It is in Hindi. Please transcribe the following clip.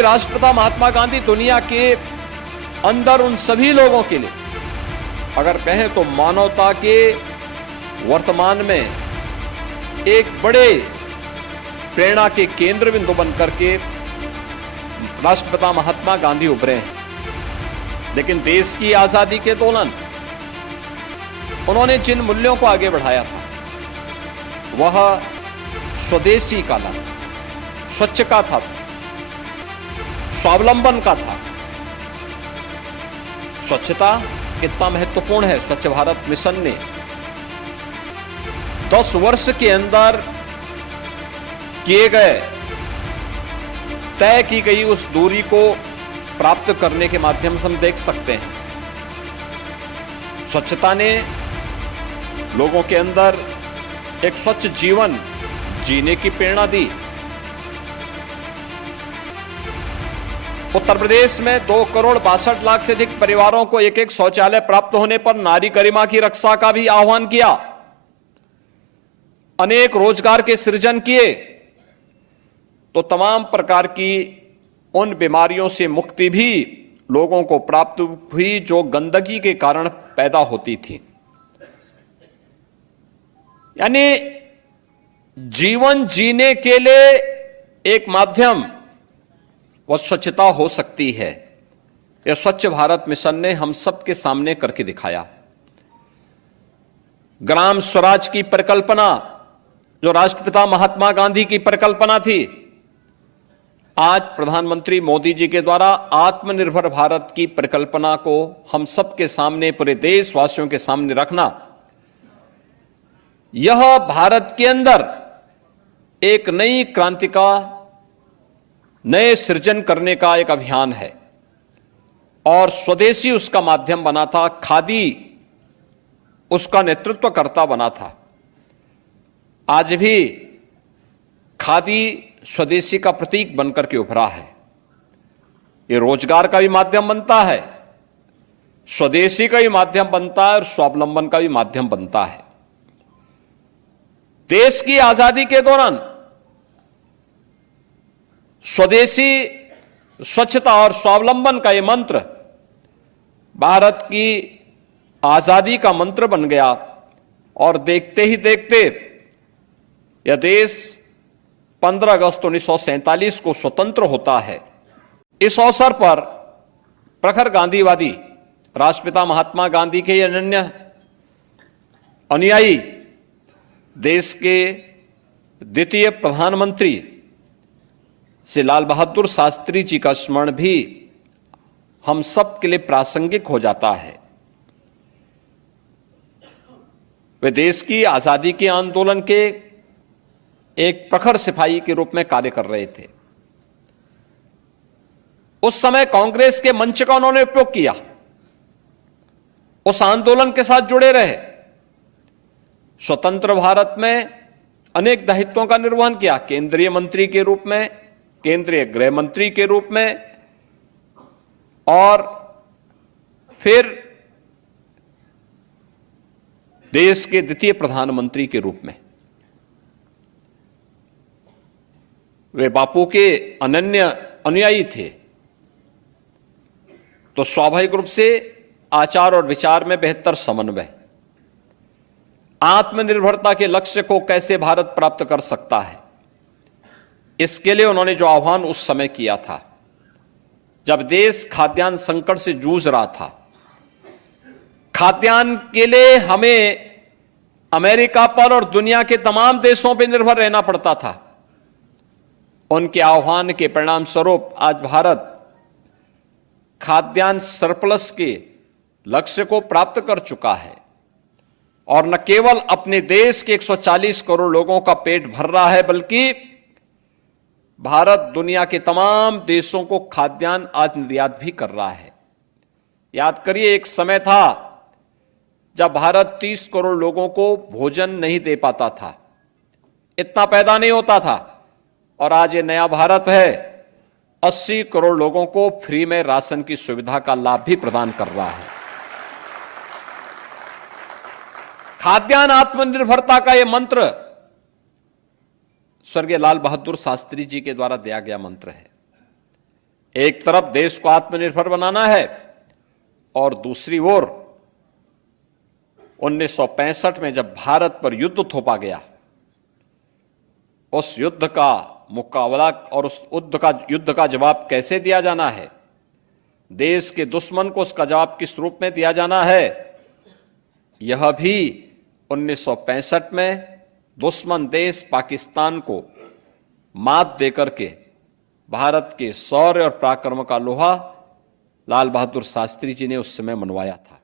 राष्ट्रपिता महात्मा गांधी दुनिया के अंदर उन सभी लोगों के लिए, अगर कहें तो मानवता के वर्तमान में एक बड़े प्रेरणा के केंद्र बिंदु बनकर के राष्ट्रपिता महात्मा गांधी उभरे हैं। लेकिन देश की आजादी के दौरान उन्होंने जिन मूल्यों को आगे बढ़ाया था वह स्वदेशी का था, स्वच्छ का था, स्वावलंबन का था। स्वच्छता कितना महत्वपूर्ण है। स्वच्छ भारत मिशन ने 10 वर्ष के अंदर किए गए, तय की गई उस दूरी को प्राप्त करने के माध्यम से हम देख सकते हैं। स्वच्छता ने लोगों के अंदर एक स्वच्छ जीवन जीने की प्रेरणा दी। उत्तर प्रदेश में 2,62,00,000 से अधिक परिवारों को एक शौचालय प्राप्त होने पर नारी गरिमा की रक्षा का भी आह्वान किया। अनेक रोजगार के सृजन किए तो तमाम प्रकार की उन बीमारियों से मुक्ति भी लोगों को प्राप्त हुई जो गंदगी के कारण पैदा होती थी। यानी जीवन जीने के लिए एक माध्यम वह स्वच्छता हो सकती है। यह स्वच्छ भारत मिशन ने हम सबके सामने करके दिखाया। ग्राम स्वराज की परिकल्पना जो राष्ट्रपिता महात्मा गांधी की परिकल्पना थी, आज प्रधानमंत्री मोदी जी के द्वारा आत्मनिर्भर भारत की परिकल्पना को हम सबके सामने, पूरे देशवासियों के सामने रखना, यह भारत के अंदर एक नई क्रांति का, नए सृजन करने का एक अभियान है। और स्वदेशी उसका माध्यम बना था, खादी उसका नेतृत्वकर्ता बना था। आज भी खादी स्वदेशी का प्रतीक बनकर के उभरा है। ये रोजगार का भी माध्यम बनता है, स्वदेशी का भी माध्यम बनता है और स्वावलंबन का भी माध्यम बनता है। देश की आजादी के दौरान स्वदेशी, स्वच्छता और स्वावलंबन का यह मंत्र भारत की आजादी का मंत्र बन गया। और देखते ही देखते यह देश 15 अगस्त 1947 को स्वतंत्र होता है। इस अवसर पर प्रखर गांधीवादी राष्ट्रपिता महात्मा गांधी के अनन्य अनुयायी देश के द्वितीय प्रधानमंत्री श्री लाल बहादुर शास्त्री जी का स्मरण भी हम सब के लिए प्रासंगिक हो जाता है। वे देश की आजादी के आंदोलन के एक प्रखर सिपाही के रूप में कार्य कर रहे थे। उस समय कांग्रेस के मंच का उन्होंने उपयोग किया, उस आंदोलन के साथ जुड़े रहे, स्वतंत्र भारत में अनेक दायित्वों का निर्वहन किया, केंद्रीय मंत्री के रूप में, केंद्रीय गृह मंत्री के रूप में, और फिर देश के द्वितीय प्रधानमंत्री के रूप में। वे बापू के अनन्य अनुयायी थे, तो स्वाभाविक रूप से आचार और विचार में बेहतर समन्वय, आत्मनिर्भरता के लक्ष्य को कैसे भारत प्राप्त कर सकता है, इसके लिए उन्होंने जो आह्वान उस समय किया था, जब देश खाद्यान्न संकट से जूझ रहा था, खाद्यान्न के लिए हमें अमेरिका पर और दुनिया के तमाम देशों पर निर्भर रहना पड़ता था, उनके आह्वान के परिणाम स्वरूप आज भारत खाद्यान्न सरप्लस के लक्ष्य को प्राप्त कर चुका है। और न केवल अपने देश के 140 करोड़ लोगों का पेट भर रहा है, बल्कि भारत दुनिया के तमाम देशों को खाद्यान्न आज निर्यात भी कर रहा है। याद करिए, एक समय था जब भारत 30 करोड़ लोगों को भोजन नहीं दे पाता था, इतना पैदा नहीं होता था, और आज ये नया भारत है, 80 करोड़ लोगों को फ्री में राशन की सुविधा का लाभ भी प्रदान कर रहा है। खाद्यान्न आत्मनिर्भरता का यह मंत्र स्वर्गीय लाल बहादुर शास्त्री जी के द्वारा दिया गया मंत्र है। एक तरफ देश को आत्मनिर्भर बनाना है और दूसरी ओर 1965 में जब भारत पर युद्ध थोपा गया, उस युद्ध का मुकाबला और उस युद्ध का जवाब कैसे दिया जाना है, देश के दुश्मन को उसका जवाब किस रूप में दिया जाना है, यह भी 1965 में दुश्मन देश पाकिस्तान को मात देकर के भारत के शौर्य और पराक्रम का लोहा लाल बहादुर शास्त्री जी ने उस समय मनवाया था।